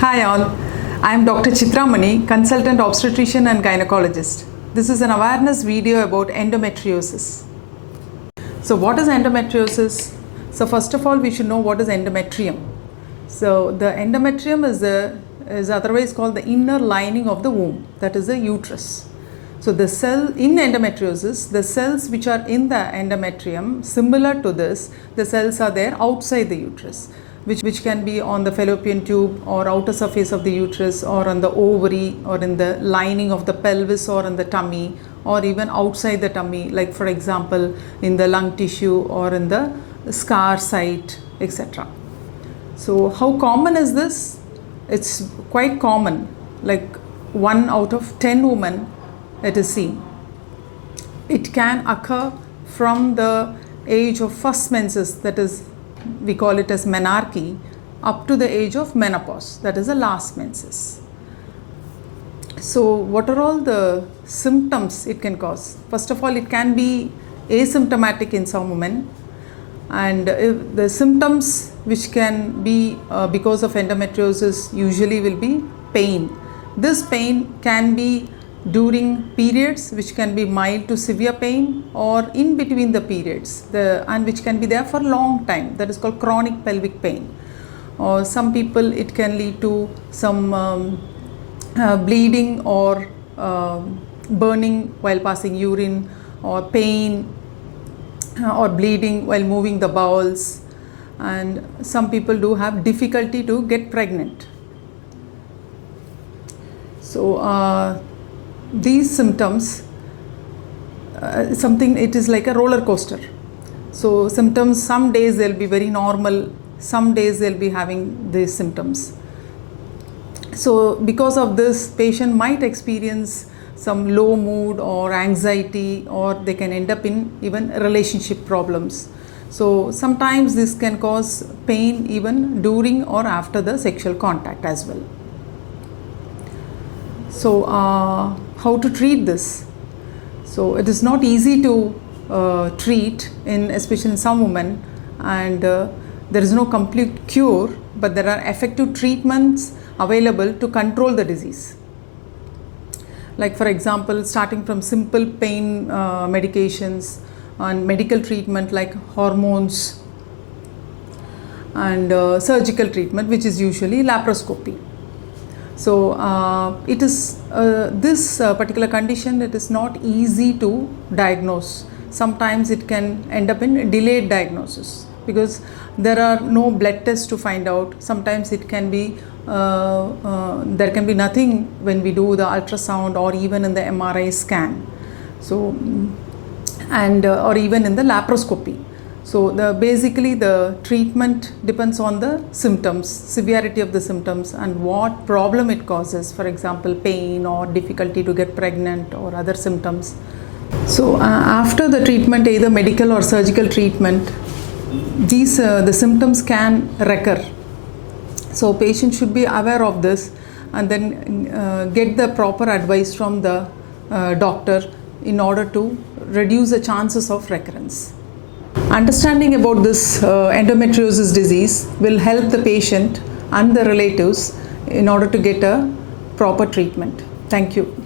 Hi all, I am Dr. CHITRA, consultant obstetrician and gynecologist. This is an awareness video about endometriosis. So what is endometriosis? So first of all, we should know what is endometrium. So the endometrium is otherwise called the inner lining of the womb, that is the uterus. So the cell in endometriosis, the cells which are in the endometrium, similar to this, the cells are there outside the uterus, which can be on the fallopian tube or outer surface of the uterus or on the ovary or in the lining of the pelvis or in the tummy or even outside the tummy, like for example in the lung tissue or in the scar site, etc. So how common is this? It's quite common, like 1 out of 10 women it is seen. It can occur from the age of first menses, that is, we call it as menarche, up to the age of menopause, that is the last menses. So what are all the symptoms it can cause? First of all, it can be asymptomatic in some women, and the symptoms which can be because of endometriosis usually will be pain. This pain can be during periods, which can be mild to severe pain, or in between the periods, and which can be there for a long time, that is called chronic pelvic pain. Or some people, it can lead to some bleeding or burning while passing urine, or pain or bleeding while moving the bowels, and some people do have difficulty to get pregnant. So these symptoms, it is like a roller coaster. So symptoms, some days they'll be very normal, some days they'll be having these symptoms. So because of this, patient might experience some low mood or anxiety, or they can end up in even relationship problems. So sometimes this can cause pain even during or after the sexual contact as well. So how to treat this? So it is not easy to treat, especially in some women, and there is no complete cure, but there are effective treatments available to control the disease. Like for example, starting from simple pain medications and medical treatment like hormones, and surgical treatment, which is usually laparoscopy. So it is this particular condition, it is not easy to diagnose. Sometimes it can end up in delayed diagnosis because there are no blood tests to find out. Sometimes it can be there can be nothing when we do the ultrasound or even in the MRI scan. So and or even in the laparoscopy. So basically the treatment depends on the symptoms, severity of the symptoms, and what problem it causes, for example pain or difficulty to get pregnant or other symptoms. So after the treatment, either medical or surgical treatment, the symptoms can recur. So patients should be aware of this and then get the proper advice from the doctor in order to reduce the chances of recurrence. Understanding about this endometriosis disease will help the patient and the relatives in order to get a proper treatment. Thank you.